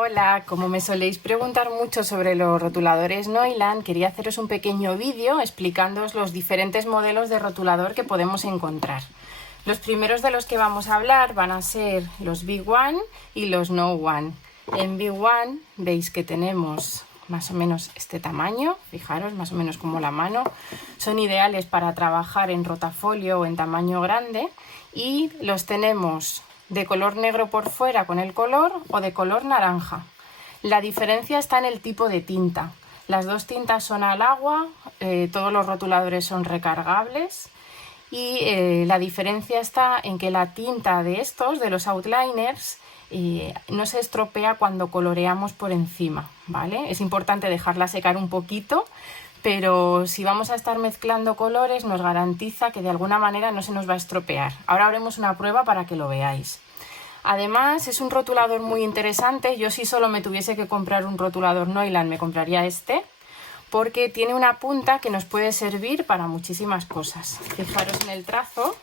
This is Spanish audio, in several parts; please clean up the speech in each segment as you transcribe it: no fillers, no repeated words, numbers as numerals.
Hola, como me soléis preguntar mucho sobre los rotuladores Neuland, quería haceros un pequeño vídeo explicándoos los diferentes modelos de rotulador que podemos encontrar. Los primeros de los que vamos a hablar van a ser los Big One y los No One. En Big One veis que tenemos más o menos este tamaño, fijaros, más o menos como la mano. Son ideales para trabajar en rotafolio o en tamaño grande y los tenemos de color negro por fuera con el color o de color naranja. La diferencia está en el tipo de tinta. Las dos tintas son al agua, todos los rotuladores son recargables y la diferencia está en que la tinta de estos, de los outliners, no se estropea cuando coloreamos por encima, ¿vale? Es importante dejarla secar un poquito, pero si vamos a estar mezclando colores nos garantiza que de alguna manera no se nos va a estropear. Ahora haremos una prueba para que lo veáis. Además es un rotulador muy interesante. Yo si solo me tuviese que comprar un rotulador Neuland me compraría este, porque tiene una punta que nos puede servir para muchísimas cosas. Fijaros en el trazo,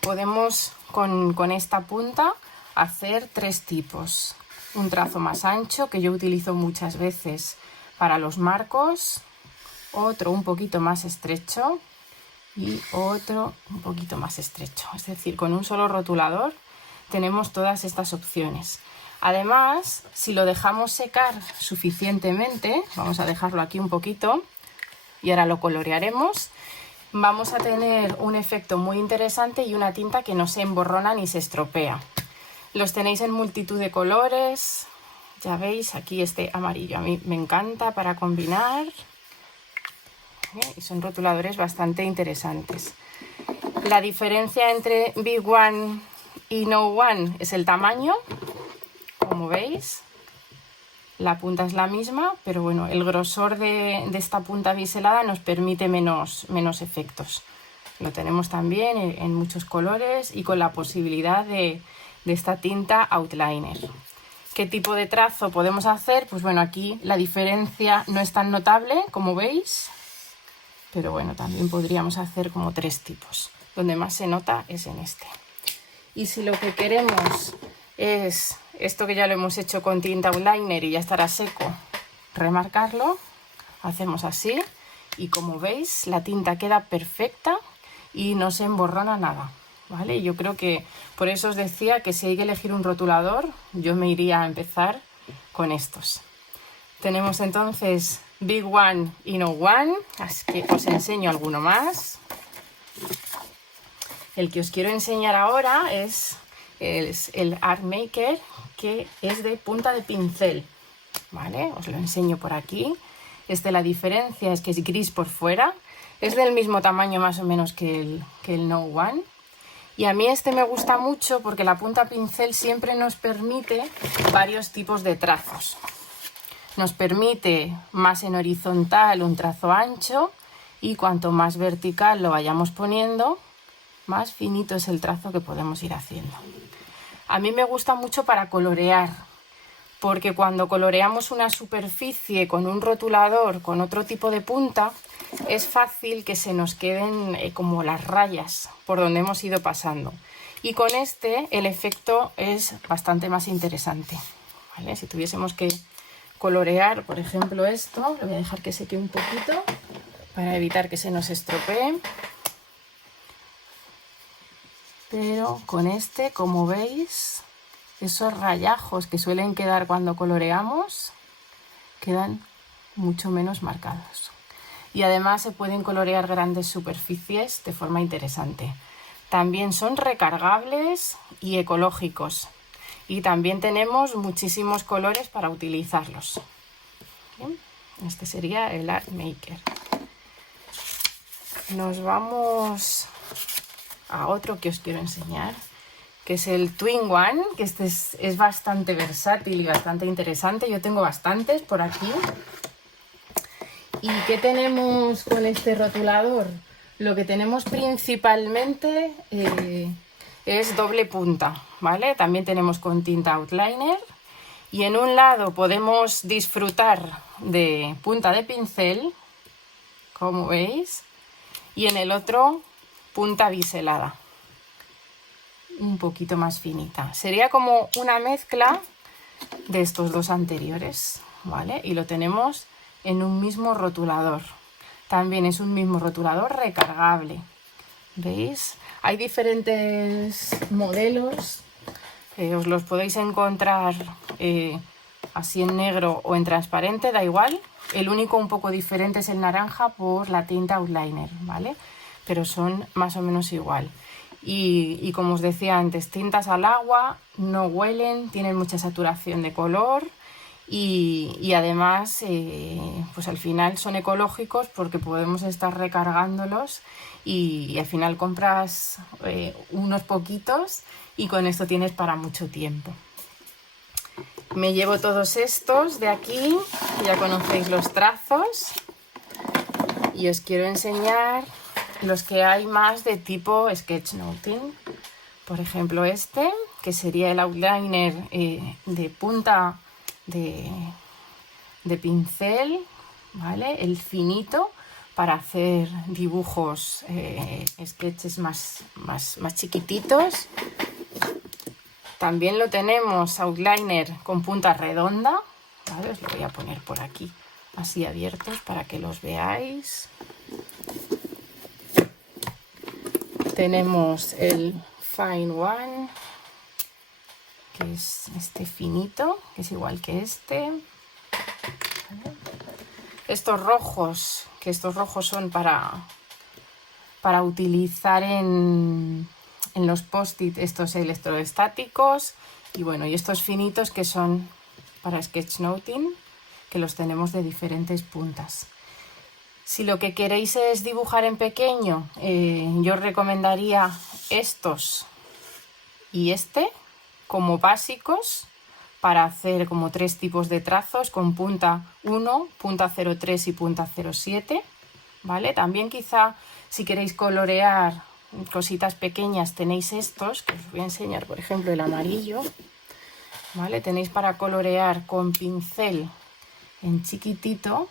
podemos con esta punta hacer tres tipos. Un trazo más ancho que yo utilizo muchas veces para los marcos, otro un poquito más estrecho y otro un poquito más estrecho. Es decir, con un solo rotulador tenemos todas estas opciones. Además, si lo dejamos secar suficientemente, vamos a dejarlo aquí un poquito y ahora lo colorearemos, vamos a tener un efecto muy interesante y una tinta que no se emborrona ni se estropea. Los tenéis en multitud de colores. Ya veis, aquí este amarillo a mí me encanta para combinar. Y son rotuladores bastante interesantes. La diferencia entre Big One y No One es el tamaño. Como veis, la punta es la misma, pero bueno, el grosor de esta punta biselada nos permite menos efectos. Lo tenemos también en muchos colores y con la posibilidad de esta tinta outliner. ¿Qué tipo de trazo podemos hacer? Pues bueno, aquí la diferencia no es tan notable, como veis, pero bueno, también podríamos hacer como tres tipos. Donde más se nota es en este. Y si lo que queremos es esto que ya lo hemos hecho con tinta outliner y ya estará seco, remarcarlo, hacemos así y como veis la tinta queda perfecta y no se emborrona nada, ¿vale? Yo creo que por eso os decía que si hay que elegir un rotulador, yo me iría a empezar con estos. Tenemos entonces Big One y No One, así que os enseño alguno más. El que os quiero enseñar ahora es el Artmaker, que es de punta de pincel, ¿vale? Os lo enseño por aquí. La diferencia es que es gris por fuera, es del mismo tamaño más o menos que el No One. Y a mí este me gusta mucho porque la punta pincel siempre nos permite varios tipos de trazos. Nos permite más en horizontal un trazo ancho y cuanto más vertical lo vayamos poniendo, más finito es el trazo que podemos ir haciendo. A mí me gusta mucho para colorear, porque cuando coloreamos una superficie con un rotulador con otro tipo de punta, es fácil que se nos queden como las rayas por donde hemos ido pasando. Y con este el efecto es bastante más interesante, ¿vale? Si tuviésemos que colorear, por ejemplo, esto, lo voy a dejar que seque un poquito para evitar que se nos estropee. Pero con este, como veis, esos rayajos que suelen quedar cuando coloreamos quedan mucho menos marcados. Y además se pueden colorear grandes superficies de forma interesante. También son recargables y ecológicos. Y también tenemos muchísimos colores para utilizarlos. Bien, este sería el Artmaker. Nos vamos a otro que os quiero enseñar, que es el Twin One, que este es bastante versátil y bastante interesante. Yo tengo bastantes por aquí. ¿Y qué tenemos con este rotulador? Lo que tenemos principalmente es doble punta, ¿vale? También tenemos con tinta outliner y en un lado podemos disfrutar de punta de pincel, como veis, y en el otro punta biselada, un poquito más finita. Sería como una mezcla de estos dos anteriores, ¿vale? Y lo tenemos en un mismo rotulador. También es un mismo rotulador recargable. ¿Veis? Hay diferentes modelos. Os los podéis encontrar así en negro o en transparente, da igual. El único un poco diferente es el naranja por la tinta outliner, ¿vale? Pero son más o menos igual. Y como os decía antes, tintas al agua, no huelen, tienen mucha saturación de color y además pues al final son ecológicos porque podemos estar recargándolos y al final compras unos poquitos y con esto tienes para mucho tiempo. Me llevo todos estos de aquí, ya conocéis los trazos, y os quiero enseñar los que hay más de tipo sketchnoting. Por ejemplo este, que sería el outliner de punta de pincel, ¿vale? El finito para hacer dibujos, sketches más chiquititos. También lo tenemos outliner con punta redonda, ¿vale? Os lo voy a poner por aquí así abiertos para que los veáis. Tenemos el Fine One, que es este finito, que es igual que este. ¿Vale? Estos rojos son para utilizar en los post-it, estos electroestáticos. Y bueno, y estos finitos que son para sketchnoting, que los tenemos de diferentes puntas. Si lo que queréis es dibujar en pequeño, yo os recomendaría estos y este como básicos para hacer como tres tipos de trazos con punta 1, punta 0,3 y punta 0,7, ¿vale? También quizá si queréis colorear cositas pequeñas tenéis estos, que os voy a enseñar, por ejemplo el amarillo, ¿vale? Tenéis para colorear con pincel en chiquitito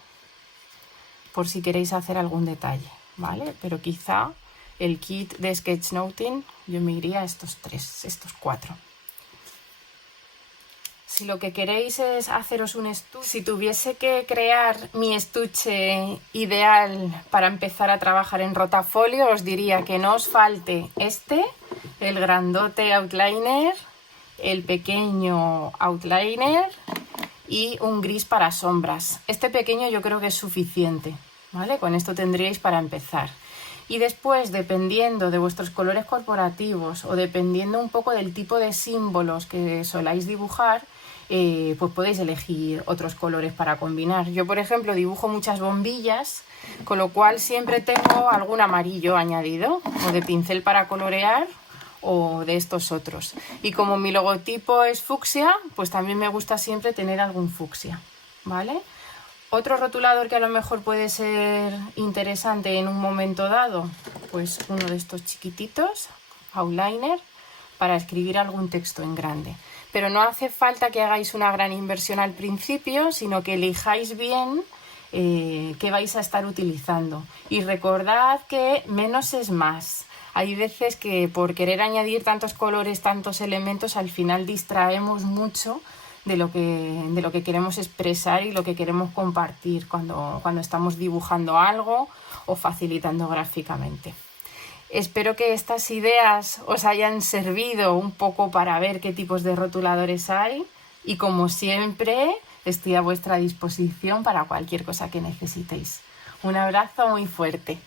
por si queréis hacer algún detalle, ¿vale? Pero quizá el kit de sketchnoting yo me iría a estos cuatro. Si lo que queréis es haceros un estuche, si tuviese que crear mi estuche ideal para empezar a trabajar en rotafolio, os diría que no os falte este, el grandote outliner, el pequeño outliner y un gris para sombras. Este pequeño yo creo que es suficiente, ¿vale? Con esto tendríais para empezar. Y después, dependiendo de vuestros colores corporativos o dependiendo un poco del tipo de símbolos que soláis dibujar, pues podéis elegir otros colores para combinar. Yo, por ejemplo, dibujo muchas bombillas, con lo cual siempre tengo algún amarillo añadido, o de pincel para colorear, o de estos otros. Y como mi logotipo es fucsia, pues también me gusta siempre tener algún fucsia, ¿vale? Otro rotulador que a lo mejor puede ser interesante en un momento dado, pues uno de estos chiquititos, outliner, para escribir algún texto en grande. Pero no hace falta que hagáis una gran inversión al principio, sino que elijáis bien qué vais a estar utilizando. Y recordad que menos es más. Hay veces que por querer añadir tantos colores, tantos elementos, al final distraemos mucho de lo que queremos expresar y lo que queremos compartir cuando estamos dibujando algo o facilitando gráficamente. Espero que estas ideas os hayan servido un poco para ver qué tipos de rotuladores hay y, como siempre, estoy a vuestra disposición para cualquier cosa que necesitéis. Un abrazo muy fuerte.